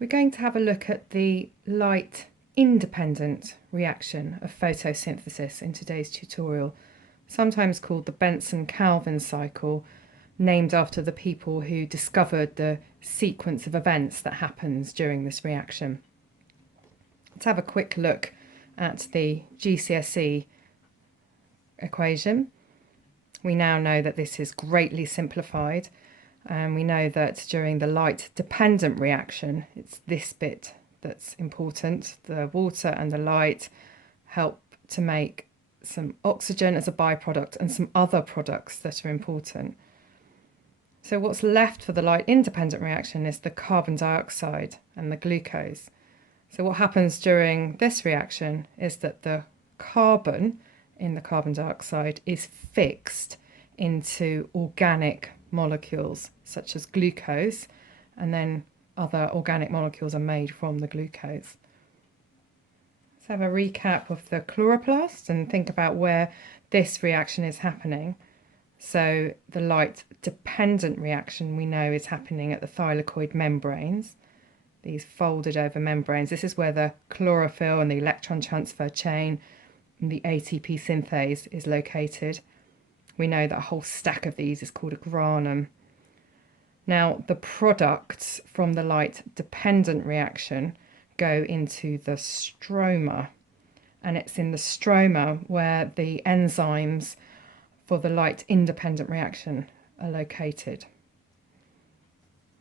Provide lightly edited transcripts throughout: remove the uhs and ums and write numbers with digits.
We're going to have a look at the light-independent reaction of photosynthesis in today's tutorial, sometimes called the Benson-Calvin cycle, named after the people who discovered the sequence of events that happens during this reaction. Let's have a quick look at the GCSE equation. We now know that this is greatly simplified, and we know that during the light-dependent reaction, it's this bit that's important. The water and the light help to make some oxygen as a byproduct and some other products that are important. So what's left for the light-independent reaction is the carbon dioxide and the glucose. So what happens during this reaction is that the carbon in the carbon dioxide is fixed into organic molecules such as glucose, and then other organic molecules are made from the glucose. Let's have a recap of the chloroplast and think about where this reaction is happening. So the light-dependent reaction we know is happening at the thylakoid membranes, these folded over membranes. This is where the chlorophyll and the electron transfer chain and the ATP synthase is located. We know that a whole stack of these is called a granum. Now, the products from the light-dependent reaction go into the stroma, and it's in the stroma where the enzymes for the light-independent reaction are located.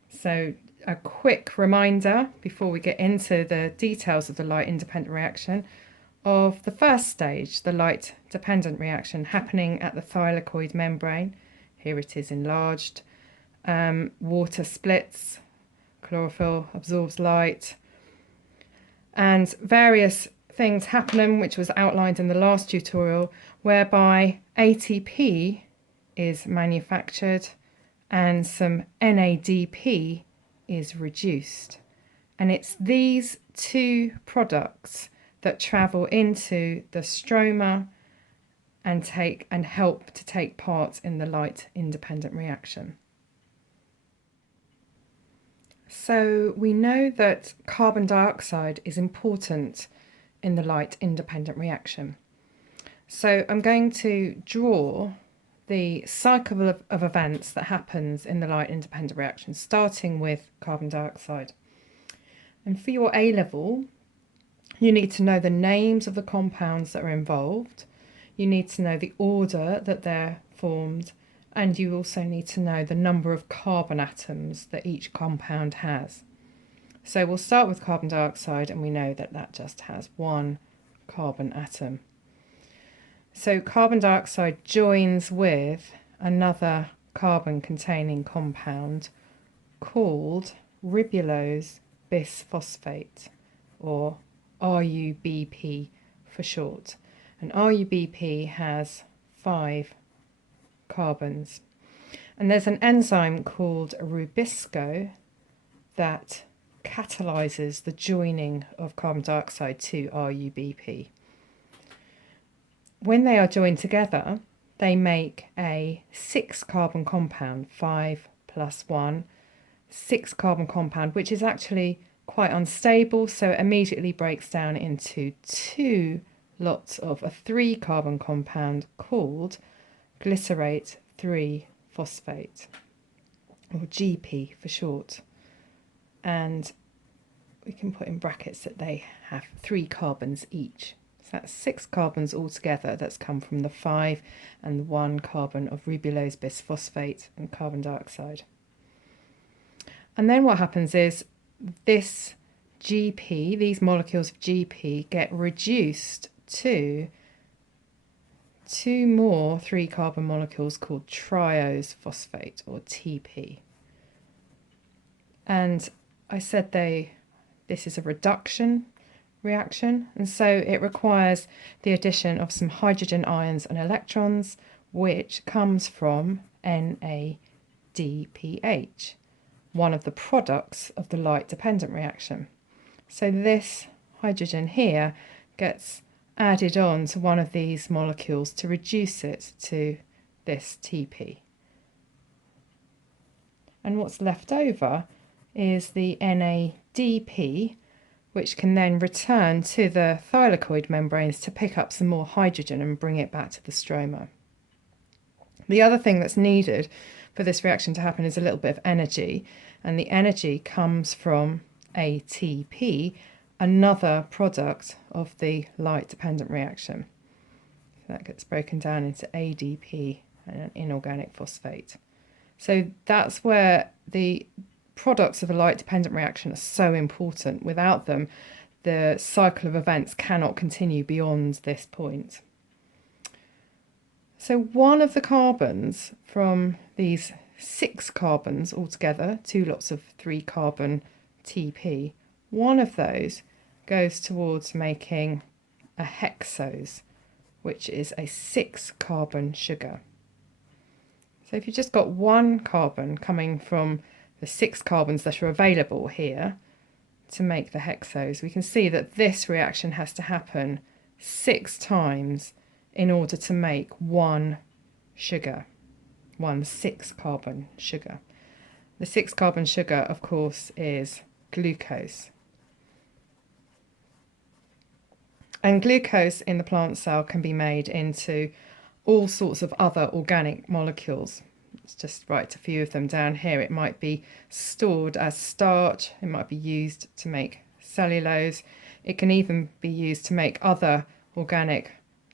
So, a quick reminder before we get into the details of the light-independent reaction of the first stage, the light-dependent reaction happening at the thylakoid membrane. Here it is enlarged. Water splits, chlorophyll absorbs light, and various things happen, which was outlined in the last tutorial, whereby ATP is manufactured and some NADP is reduced. And it's these two products that travel into the stroma and help to take part in the light-independent reaction. So we know that carbon dioxide is important in the light-independent reaction. So I'm going to draw the cycle of events that happens in the light-independent reaction, starting with carbon dioxide. And for your A-level, you need to know the names of the compounds that are involved. You need to know the order that they're formed, and you also need to know the number of carbon atoms that each compound has. So we'll start with carbon dioxide, and we know that that just has one carbon atom. So carbon dioxide joins with another carbon-containing compound called ribulose bisphosphate, or RUBP for short. And RUBP has 5 carbons. And there's an enzyme called rubisco that catalyzes the joining of carbon dioxide to RUBP. When they are joined together, they make a 6-carbon compound, 5 plus 1, 6-carbon compound, which is actually quite unstable, so it immediately breaks down into 2 lots of a 3-carbon compound called glycerate 3-phosphate, or GP for short. And we can put in brackets that they have 3 carbons each. So that's 6 carbons altogether that's come from the 5 and 1 carbon of ribulose bisphosphate and carbon dioxide. And then what happens is this GP, these molecules of GP, get reduced to 2 more 3-carbon molecules called triose phosphate, or TP. And I said this is a reduction reaction, and so it requires the addition of some hydrogen ions and electrons, which comes from NADPH, one of the products of the light-dependent reaction. So this hydrogen here gets added on to one of these molecules to reduce it to this TP. And what's left over is the NADPH DP, which can then return to the thylakoid membranes to pick up some more hydrogen and bring it back to the stroma. The other thing that's needed for this reaction to happen is a little bit of energy, and the energy comes from ATP, another product of the light-dependent reaction. So that gets broken down into ADP and an inorganic phosphate. So that's where the products of a light-dependent reaction are so important. Without them, the cycle of events cannot continue beyond this point. So one of the carbons from these 6 carbons altogether, 2 lots of 3 carbon TP, one of those goes towards making a hexose, which is a 6 carbon sugar. So if you've just got one carbon coming from the 6 carbons that are available here to make the hexose, we can see that this reaction has to happen 6 times in order to make one sugar, one 6 carbon sugar. The 6 carbon sugar, of course, is glucose. And glucose in the plant cell can be made into all sorts of other organic molecules. Let's just write a few of them down here. It might be stored as starch, it might be used to make cellulose, it can even be used to make other organic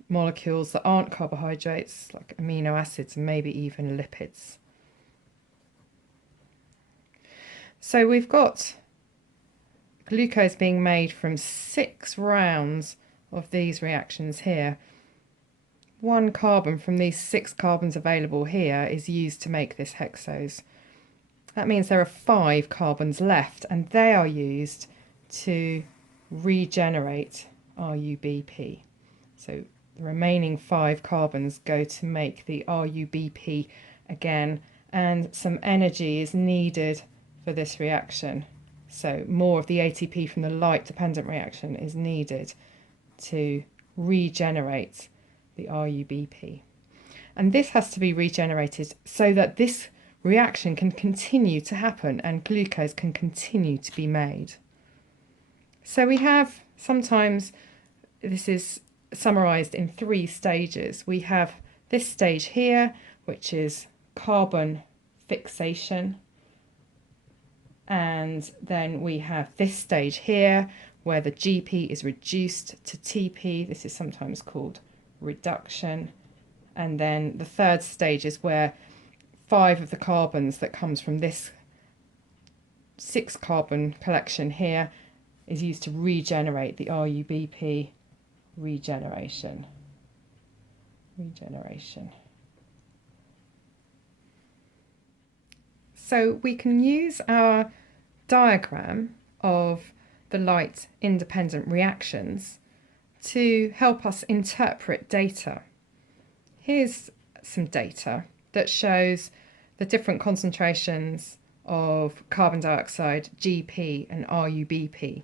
molecules that aren't carbohydrates, like amino acids and maybe even lipids. So we've got glucose being made from 6 rounds of these reactions here. One carbon from these 6 carbons available here is used to make this hexose. That means there are 5 carbons left, and they are used to regenerate RUBP. So the remaining 5 carbons go to make the RUBP again, and some energy is needed for this reaction. So more of the ATP from the light-dependent reaction is needed to regenerate the RUBP. And this has to be regenerated so that this reaction can continue to happen and glucose can continue to be made. So we have sometimes, this is summarised in 3 stages. We have this stage here, which is carbon fixation. And then we have this stage here where the GP is reduced to TP. This is sometimes called reduction. And then the third stage is where 5 of the carbons that comes from this 6 carbon collection here is used to regenerate the RUBP. Regeneration. So we can use our diagram of the light independent reactions to help us interpret data. Here's some data that shows the different concentrations of carbon dioxide, GP and RUBP.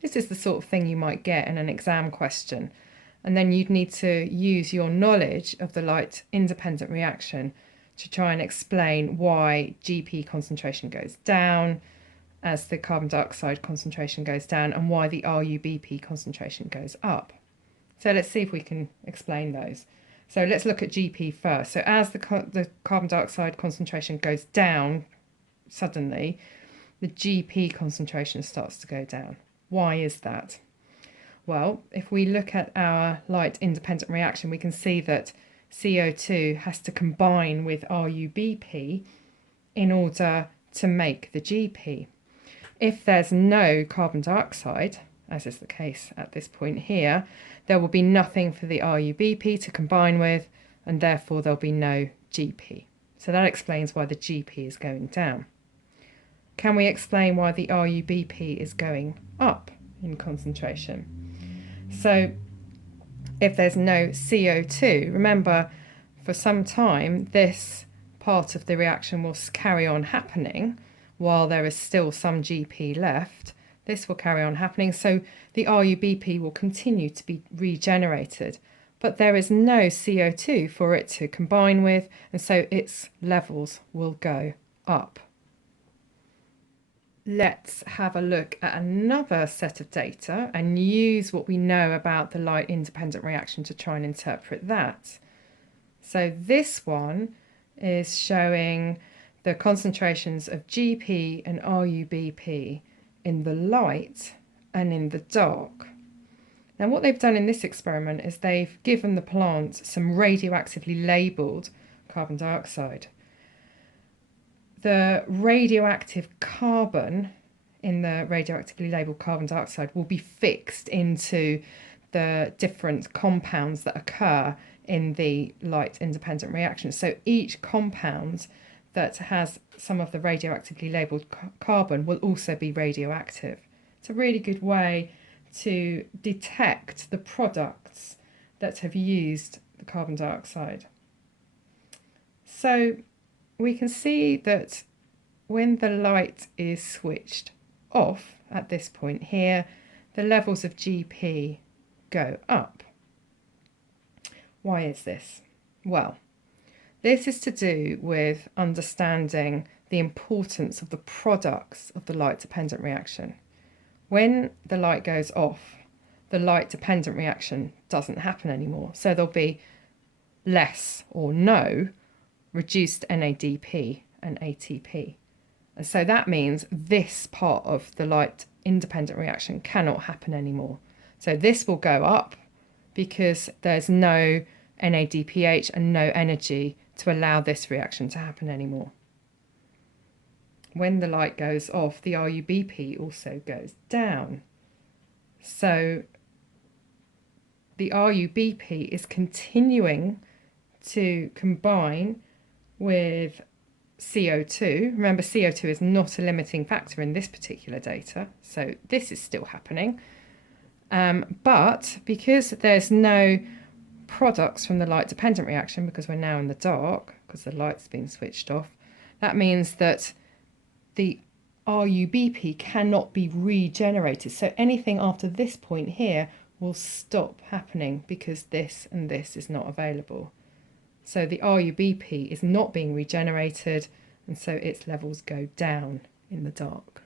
This is the sort of thing you might get in an exam question, and then you'd need to use your knowledge of the light independent reaction to try and explain why GP concentration goes down as the carbon dioxide concentration goes down and why the RUBP concentration goes up. So let's see if we can explain those. So let's look at GP first. So as the carbon dioxide concentration goes down suddenly, the GP concentration starts to go down. Why is that? Well, if we look at our light independent reaction, we can see that CO2 has to combine with RUBP in order to make the GP. If there's no carbon dioxide, as is the case at this point here, there will be nothing for the RUBP to combine with, and therefore there'll be no GP. So that explains why the GP is going down. Can we explain why the RUBP is going up in concentration? So if there's no CO2, remember for some time this part of the reaction will carry on happening while there is still some GP left. This will carry on happening, so the RUBP will continue to be regenerated, but there is no CO2 for it to combine with, and so its levels will go up. let's have a look at another set of data and use what we know about the light independent reaction to try and interpret that. So this one is showing the concentrations of GP and RUBP in the light and in the dark. Now what they've done in this experiment is they've given the plant some radioactively labelled carbon dioxide. The radioactive carbon in the radioactively labelled carbon dioxide will be fixed into the different compounds that occur in the light independent reaction. So each compound that has some of the radioactively labelled carbon will also be radioactive. It's a really good way to detect the products that have used the carbon dioxide. So we can see that when the light is switched off at this point here, the levels of GP go up. Why is this? Well, this is to do with understanding the importance of the products of the light-dependent reaction. When the light goes off, the light-dependent reaction doesn't happen anymore. So there'll be less or no reduced NADP and ATP. And so that means this part of the light-independent reaction cannot happen anymore. So this will go up because there's no NADPH and no energy to allow this reaction to happen anymore. When the light goes off, the RUBP also goes down. So the RUBP is continuing to combine with CO2. Remember, CO2 is not a limiting factor in this particular data, so this is still happening. But because there's no products from the light-dependent reaction, because we're now in the dark, because the light's been switched off, that means that the RUBP cannot be regenerated. So anything after this point here will stop happening because this and this is not available. So the RUBP is not being regenerated, and so its levels go down in the dark.